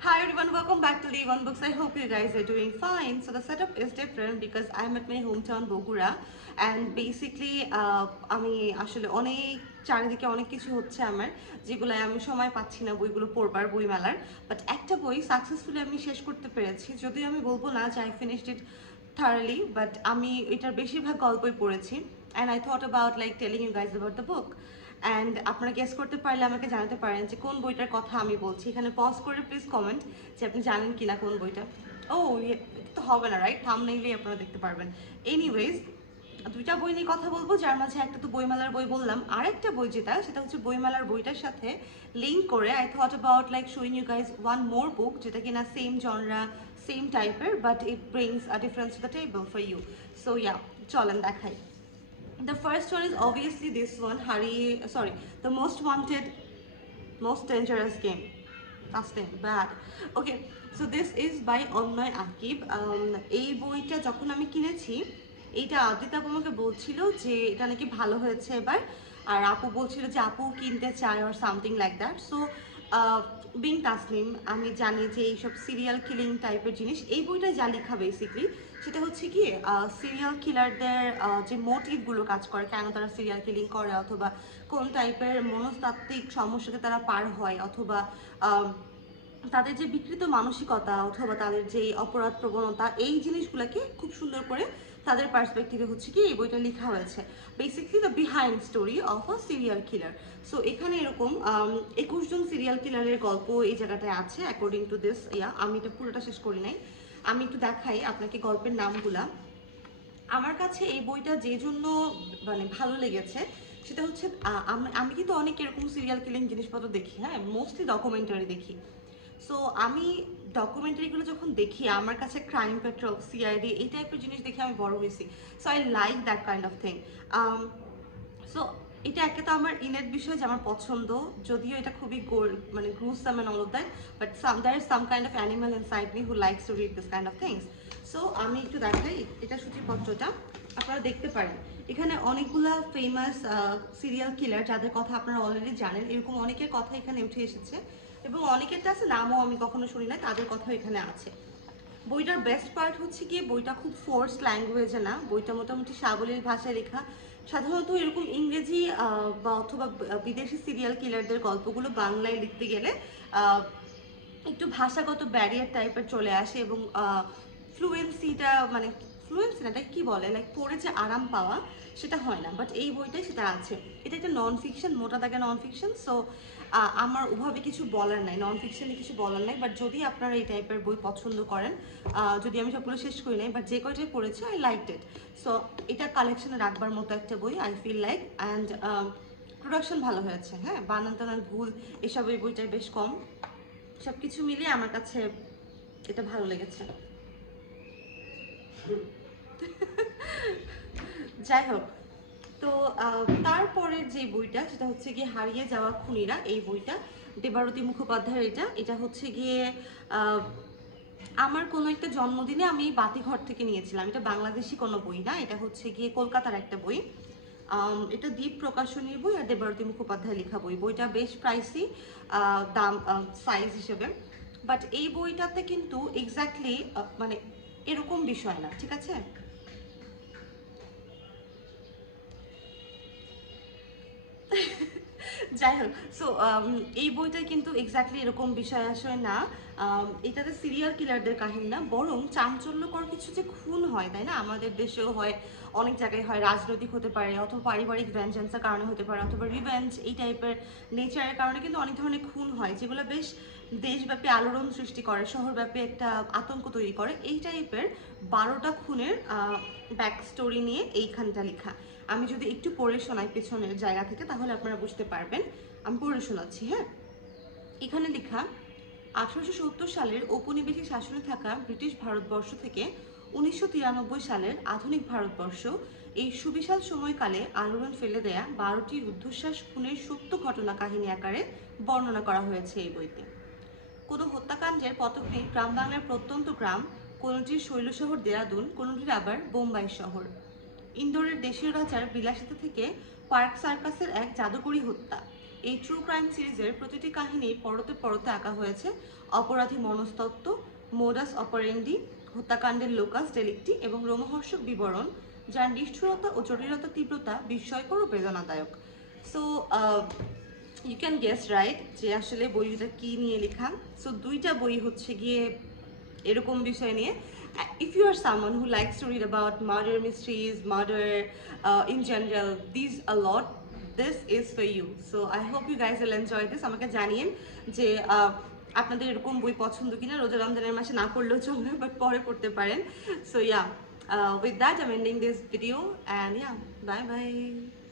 Hi everyone, welcome back to Leave On Books. I hope you guys are doing fine. So the setup is different because I'm at my hometown Bogura. And basically uh, আমি আসলে অনেক চারিদিকে অনেক কিছু হচ্ছে আমার যেগুলো আমি সময় পাচ্ছি না বইগুলো পড়বার বই মেলার। বাট একটা বই সাকসেসফুলি আমি শেষ করতে পেরেছি। যদিও আমি বলব না যে I finished it thoroughly but আমি এটার বেশিরভাগ গল্পই পড়েছি। And I thought about like telling you guys about the book and আপনারা গেস করতে পারলে আমাকে জানাতে পারেন যে কোন বইটার কথা আমি বলছি। এখানে পজ করে প্লিজ কমেন্ট যে আপনি জানেন কিনা কোন বইটা। ও এটা তো হবে না রাইট থাম নেইলেই আপনারা দেখতে পারবেন। এনিওয়েজ দুইটা বই নিয়ে কথা বলব। যার মাঝে একটা তো বইমেলার বই বললাম। আরেকটা বই যেটা, সেটা হচ্ছে বইমেলার বইটার সাথে লিঙ্ক করে I thought about like showing you guys one more book যেটা কিনা সেম জনরা সেম টাইপের but it brings a difference to the table for you so yeah চলেন দেখাই। The first one is obviously this one, Hari, sorry, the most wanted, most dangerous game. Last name, bad. Okay, so this is by অন্যয় Akib Um, এই বইটা যখন আমি কিনেছি এইটা আদিত আপু আমাকে বলছিল যে এটা নাকি ভালো হয়েছে এবার আর আপু বলছিল যে আপু কিনতে চায় or something like that so being Taslim, আমি জানি যে এইসব সিরিয়াল কিলিং টাইপের জিনিস, এই বইটা যা লেখা বেসিকলি সেটা হচ্ছে কি সিরিয়াল কিলারদের যে মোটিভগুলো কাজ করে, কেন তারা সিরিয়াল কিলিং করে, অথবা কোন টাইপের মনস্তাত্ত্বিক সমস্যাতে তারা পার হয়, অথবা তাদের যে বিকৃত মানসিকতা, অথবা তাদের যে অপরাধ প্রবণতা, এই জিনিসগুলোকে খুব সুন্দর করে তাদের পার্সপেক্টিভে হচ্ছে কি, এই বইটা লেখা হয়েছে। Basically the behind story of a serial killer so এখানে এরকম একুশ জন সিরিয়াল কিলারের গল্প এই জায়গাটায় আছে অ্যাকর্ডিং টু দিস ইয়া, আমি এটা পুরোটা শেষ করি নাই। আমি একটু দেখাই আপনাকে গল্পের নামগুলা। আমার কাছে এই বইটা যে জন্য মানে ভালো লেগেছে, সেটা হচ্ছে আমি- আমি কিন্তু অনেক এরকম সিরিয়াল কিলিং জিনিসপত্র দেখি হ্যাঁ মোস্টলি ডকুমেন্টারি দেখি। সো আমি ডকুমেন্টারিগুলো যখন দেখি, আমার কাছে ক্রাইম পেট্রোল সিআইডি এই টাইপের জিনিস দেখে আমি বড় হয়েছি। So I like that kind of thing so এটা একটা তো আমার ইনেট বিষয় যে আমার পছন্দ, যদিও এটা খুবই গোল মানে gruesome and all of that but some there is some kind of animal inside me who likes to read this kind of things so আমি একটু দেখাই, এটা সূচিপত্রটা, আপনারা দেখতে পারেন। এখানে অনেকগুলা ফেমাস সিরিয়াল কিলার যাদের কথা আপনারা অলরেডি জানেন, এরকম অনেকের কথা এখানে উঠে এসেছে। এবং অনেকেরটা আছে নামও আমি কখনো শুনি না তাদের কথাও এখানে আছে। বইটার বেস্ট পার্ট হচ্ছে কি, বইটা খুব ফোর্স ল্যাঙ্গুয়েজে না, বইটা মোটামুটি সাবলীল ভাষায় লেখা। সাধারণত এরকম ইংরেজি বা অথবা বিদেশি সিরিয়াল কিলারদের গল্পগুলো বাংলায় লিখতে গেলে একটু ভাষাগত ব্যারিয়ার টাইপের চলে আসে এবং ফ্লুয়েন্সিটা মানে ফ্লুয়েন্সি না এটা কি বলে? লাইক পড়ে যে আরাম পাওয়া, সেটা হয় না। বাট এই বইটাই সেটা আছে। এটা একটা নন ফিকশন মোটা দাগে নন ফিকশন সো আমার ওভাবে কিছু বলার নাই। নন ফিকশনে কিছু বলার নাই। বাট যদি আপনারা এই টাইপের বই পছন্দ করেন যদি আমি সবগুলো শেষ করি নাই বাট যে কয়টাই পড়েছি আই লাইক ইট সো এটা কালেকশনে রাখবার মতো একটা বই I feel like and production ভালো হয়েছে। হ্যাঁ বানান টানান ভুল, এসব এই বইটায় বেশ কম। সব কিছু মিলিয়ে আমার কাছে এটা ভালো লেগেছে। যাই হোক তো তারপরের যে বইটা সেটা হচ্ছে গিয়ে হারিয়ে যাওয়া খুনিরা, এই বইটা, দেবারতী মুখোপাধ্যায়ের এটা। এটা হচ্ছে গিয়ে আমার কোনো একটা জন্মদিনে আমি বাতিঘর থেকে নিয়েছিলাম। এটা বাংলাদেশি কোনো বই না, এটা হচ্ছে গিয়ে কলকাতার একটা বই। এটা দ্বীপ প্রকাশনীর বই আর দেবারতী মুখোপাধ্যায় লেখা বই। বইটা বেশ প্রাইসি দাম সাইজ হিসেবে। বাট এই বইটাতে কিন্তু এক্স্যাক্টলি মানে এরকম বিষয় না, ঠিক আছে? যাই হোক সো এই বইটাই কিন্তু এক্স্যাক্টলি এরকম বিষয় আসয় না। Um, এটাতে সিরিয়াল কিলারদের কাহিনী না বরং চাঞ্চল্যকর কিছু যে খুন হয় তাই না? আমাদের দেশেও হয় অনেক জায়গায় হয় রাজনৈতিক হতে পারে অথবা পারিবারিক ভেঞ্জেন্সের কারণে হতে পারে অথবা রিভেঞ্জ এই টাইপের নেচারের কারণে কিন্তু অনেক ধরনের খুন হয় যেগুলো বেশ দেশব্যাপী আলোড়ন সৃষ্টি করে শহরব্যাপী একটা আতঙ্ক তৈরি করে। এই টাইপের বারোটা খুনের ব্যাক স্টোরি নিয়ে এইখানটা লেখা। আমি যদি একটু পড়ে শোনাই পেছনের জায়গা থেকে, তাহলে আপনারা বুঝতে পারবেন। আমি পড়ে শোনাচ্ছি হ্যাঁ? এখানে লেখা, আঠারোশো সত্তর সালের ঔপনিবেশিক শাসনে থাকা ব্রিটিশ ভারতবর্ষ থেকে উনিশশো তিরানব্বই সালের আধুনিক ভারতবর্ষ, এই সুবিশাল সময়কালে আলোড়ন ফেলে দেয়া বারোটি রুদ্ধশ্বাস খুনের সত্য ঘটনা কাহিনী আকারে বর্ণনা করা হয়েছে এই বইতে। কোনো হত্যাকাণ্ডের পতকটি গ্রাম বাংলার প্রত্যন্ত গ্রাম, কোনোটির শৈলশহর দেরাদুন, কোনোটির আবার বোম্বাই শহর। ইন্দোরের দেশীয় রাজার বিলাসিতা থেকে পার্ক সার্কাসের এক জাদুকরী হত্যা। এই ট্রু ক্রাইম সিরিজের প্রতিটি কাহিনী পরতে পরতে আঁকা হয়েছে অপরাধী মনস্তত্ত্ব মোডাস অপারেন্ডি হত্যাকাণ্ডের লোকাস ডেলিকটি এবং রোমহর্ষক বিবরণ, যার নিষ্ঠুরতা ও জটিলতা তীব্রতা বিস্ময়কর ও বেদনাদায়ক। So you can guess right যে আসলে বইটা কী নিয়ে লেখা? সো দুইটা বই হচ্ছে গিয়ে এরকম বিষয় নিয়ে। If you are someone who likes to read about murder mysteries murder in general this a lot this is for you so I hope you guys will enjoy this আমাকে জানিয়েন যে আপনাদের এরকম বই পছন্দ কিনা, রোজা রমজানের মাসে না পড়লেও চলবে বাট পরে পড়তে পারেন। So yeah with that I ending this video and yeah bye bye